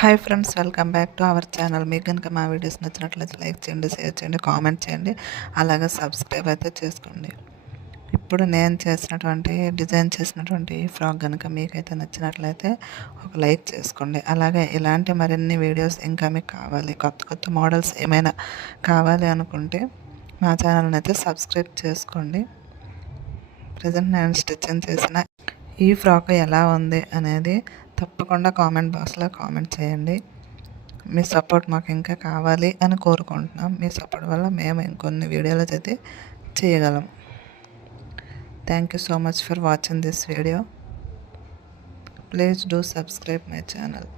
Hi friends, welcome back to our channel. మీకు కనుక మా వీడియోస్ నచ్చినట్లయితే లైక్ చేయండి, షేర్ చేయండి, కామెంట్ చేయండి, అలాగే సబ్స్క్రైబ్ అయితే చేసుకోండి. ఇప్పుడు నేను డిజైన్ చేసినటువంటి ఈ ఫ్రాక్ కనుక మీకైతే నచ్చినట్లయితే ఒక లైక్ చేసుకోండి. అలాగే ఇలాంటి మరిన్ని వీడియోస్ ఇంకా మీకు కావాలి, కొత్త కొత్త మోడల్స్ ఏమైనా కావాలి అనుకుంటే మా ఛానల్ని అయితే సబ్స్క్రైబ్ చేసుకోండి. ప్రజెంట్ నేను స్టిచ్చింగ్ చేసిన ఈ ఫ్రాక్ ఎలా ఉంది అనేది తప్పకుండా కామెంట్ బాక్స్లో కామెంట్ చేయండి. మీ సపోర్ట్ మాకు ఇంకా కావాలి అని కోరుకుంటున్నాం. మీ సపోర్ట్ వల్ల మేము ఇంకొన్ని వీడియోలు అయితే చేయగలం. Thank you so much for watching this video. Please do subscribe my channel.